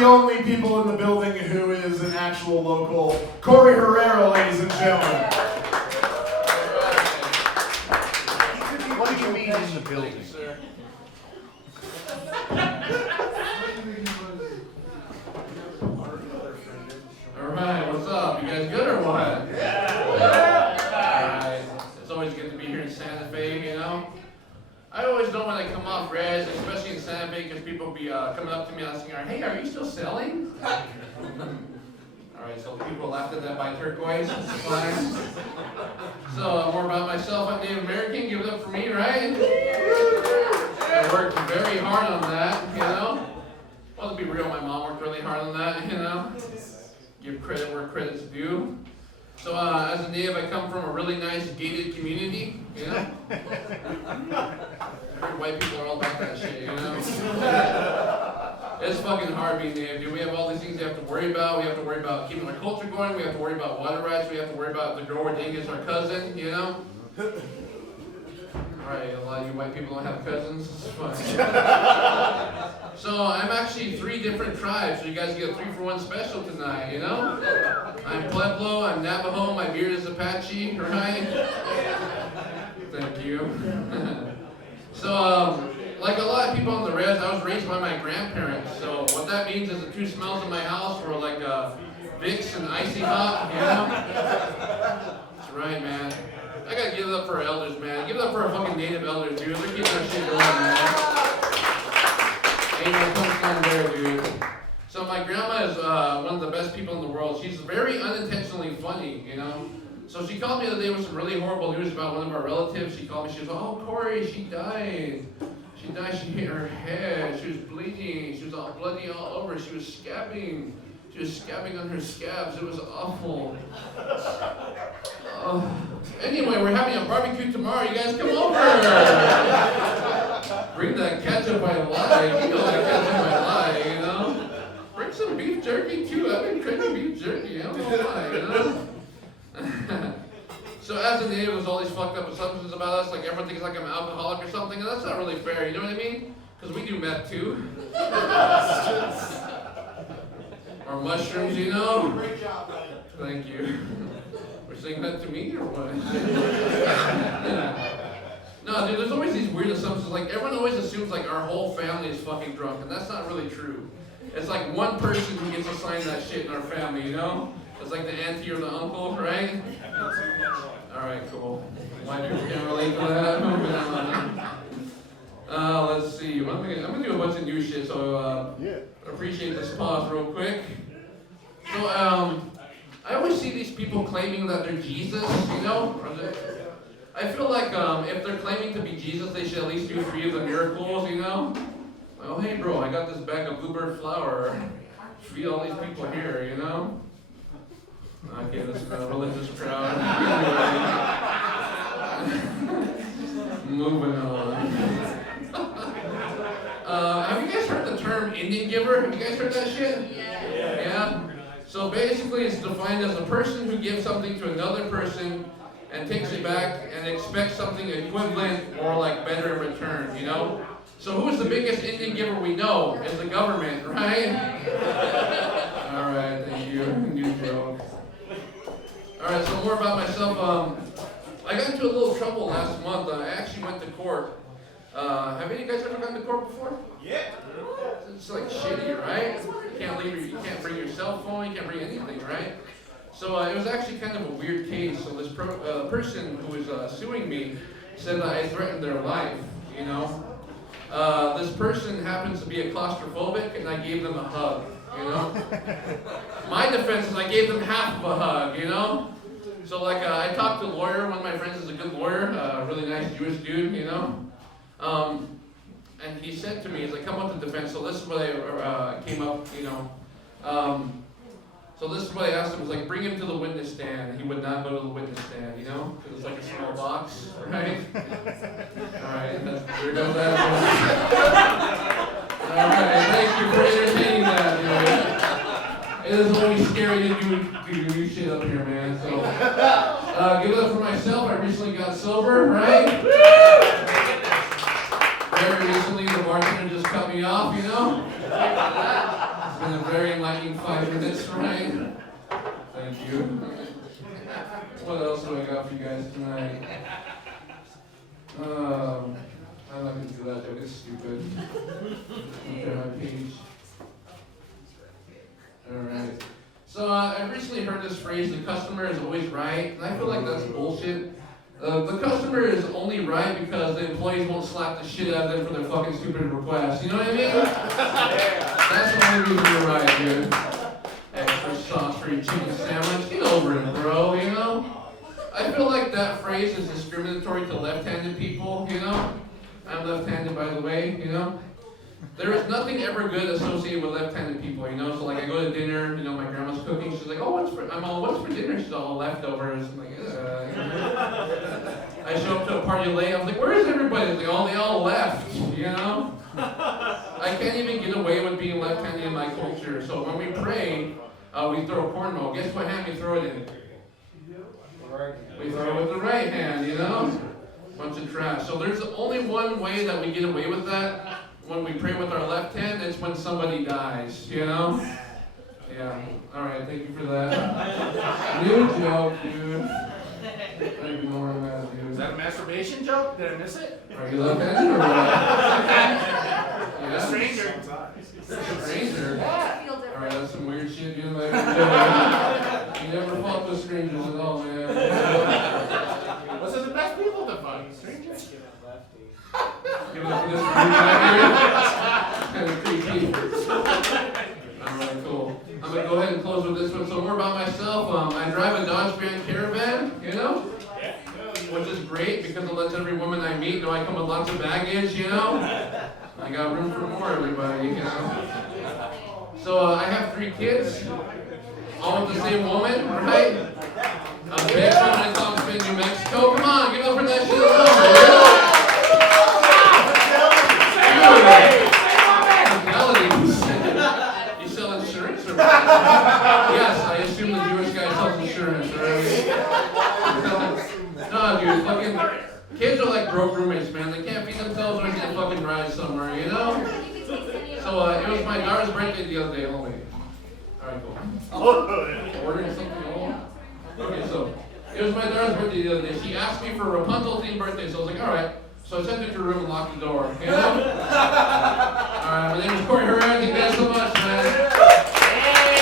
the only people in the building who is an actual local. Korey Herrera, ladies and gentlemen. What do you mean in the building, sir? Alright, what's up? You guys good or what? Yeah! Alright. It's always good to be here in Santa Fe, you know? I always know when I come off res, especially in Santa Fe, because people be coming up to me asking, hey, are you still selling? Alright, so people laughed at that by turquoise. That's fine. So, more about myself. I'm Native American. Give it up for me, right? I worked very hard on that, you know? Well, to be real, my mom worked really hard on that, you know? Give credit where credit's due. So, as a Native, I come from a really nice gated community, you know? I heard white people are all about that shit, you know? It's fucking hard being Native, dude. We have all these things we have to worry about. We have to worry about keeping our culture going. We have to worry about water rights. We have to worry about the grower dingus, our cousin, you know? Alright, a lot of you white people don't have cousins. It's fine. So I'm actually 3 different tribes, so you guys get a 3-for-1 special tonight, you know? I'm Pueblo, I'm Navajo, my beard is Apache, right? Thank you. So, like a lot of people on the res, I was raised by my grandparents, so what that means is the 2 smells in my house were like Vicks and Icy Hot, you know? That's right, man. I gotta give it up for our elders, man. Give it up for our fucking Native elders, dude. They're keeping our shit going, man. Ain't no punchline there, dude. So my grandma is one of the best people in the world. She's very unintentionally funny, you know? So she called me the other day with some really horrible news about one of our relatives. She called me, she was like, oh, Korey, she died. She died, she hit her head. She was bleeding. She was all bloody all over. She was scabbing. She was scabbing on her scabs. It was awful. Anyway, we're having a barbecue tomorrow. You guys come over. Bring that ketchup I like. You know that ketchup I like, you know? Bring some beef jerky too. I've been craving beef jerky. I don't know why, you know? So as a Native, there's all these fucked up assumptions about us. Like everyone thinks like I'm an alcoholic or something, and that's not really fair. You know what I mean? Because we do meth too. Or mushrooms, you know? Great job, buddy. Thank you. We're saying that to me or what? No, dude, there's always these weird assumptions. Like, everyone always assumes, like, our whole family is fucking drunk, and that's not really true. It's like one person who gets assigned that shit in our family, you know? It's like the auntie or the uncle, right? Alright, cool. Why do you can't relate to that? Moving on. Let's see. I'm gonna do a bunch of new shit, so appreciate this pause real quick. So, I always see these people claiming that they're Jesus, you know? I feel like if they're claiming to be Jesus, they should at least do 3 of the miracles, you know? Oh, hey bro, I got this bag of bluebird flour. Feed all these people here, you know? Okay, this is a religious crowd. Moving on. Have you guys heard the term Indian giver? Have you guys heard that shit? Yeah? So basically it's defined as a person who gives something to another person and takes it back and expects something equivalent or like better in return, you know? So who is the biggest Indian giver we know? It's the government, right? Alright, thank you. New joke. Alright, so more about myself. I got into a little trouble last month. I actually went to court. Have any of you guys ever gone to court before? Yeah. It's like shitty, right? You can't bring your cell phone, you can't bring anything, right? So it was actually kind of a weird case. So this person who was suing me said that I threatened their life, you know? This person happens to be a claustrophobic, and I gave them a hug, you know? My defense is I gave them half of a hug, you know? So like I talked to a lawyer. One of my friends is a good lawyer, a really nice Jewish dude, you know? And he said to me, he's like, come up to defense. So this is what I came up, you know. So this is what I asked him, was like, bring him to the witness stand. He would not go to the witness stand, you know? Because it's like a small box, right? Alright, there goes that. Alright, thank you for entertaining that, dude. It is always scary to do new shit up here, man. So, give it up for myself. I recently got sober, right? Very recently, the bartender just cut me off, you know? been a very enlightening 5 minutes, right? Thank you. What else do I got for you guys tonight? I'm not gonna do that joke, it's stupid. Look at my page. Alright. So I recently heard this phrase, the customer is always right, and I feel like that's bullshit. The customer is only right because the employees won't slap the shit out of them for their fucking stupid requests. You know what I mean? That's the only reason you're right, dude. Extra sauce for your chicken sandwich. Get over it, bro, you know? I feel like that phrase is discriminatory to left-handed people, you know? I'm left-handed, by the way, you know? There is nothing ever good associated with left-handed people, you know? So like I go to dinner, you know, my grandma's cooking, she's like, oh, what's for dinner? She's all leftovers. I'm like, you know. I show up to a party late, I was like, where is everybody? It's like, oh, they all left, you know? I can't even get away with being left-handed in my culture. So when we pray, we throw a cornrow. Guess what hand we throw it in? We throw it with the right hand, you know? Bunch of trash. So there's only one way that we get away with that. When we pray with our left hand, it's when somebody dies, you know? Yeah. Alright, thank you for that. New joke, dude. I don't even know where I'm at, dude. Is that a masturbation joke? Did I miss it? Are you left-handed or what? Yeah? Stranger. Stranger? Yeah. Alright, that's some weird shit, you know? You never fought with strangers at all, man. Those are the best people to fight. Strangers. Give it up for this weird guy here. Kind of creepy. Alright, cool. I'm gonna go ahead and close with this one. So more about myself. I drive a Dodge Grand Caravan, you know? Which is great because it lets every woman I meet know I come with lots of baggage, you know? I got room for more, everybody, you know? So I have 3 kids, all with the same woman, right? A big one in Thompson, New Mexico. Come on, give it up for that shit. You sell insurance or what? Yes, I assume the Jewish guy sells insurance, right? No, dude, fucking kids are like broke roommates, man. They can't feed themselves or they can fucking ride somewhere, you know? So it was my daughter's birthday the other day. Oh wait. Alright, cool. Ordering something old? Okay, so it was my daughter's birthday the other day. She asked me for a Rapunzel-themed birthday, so I was like, alright. So I sent her to her room and locked the door, you know? Alright, my name is Korey Herrera. Thank you guys so much, man.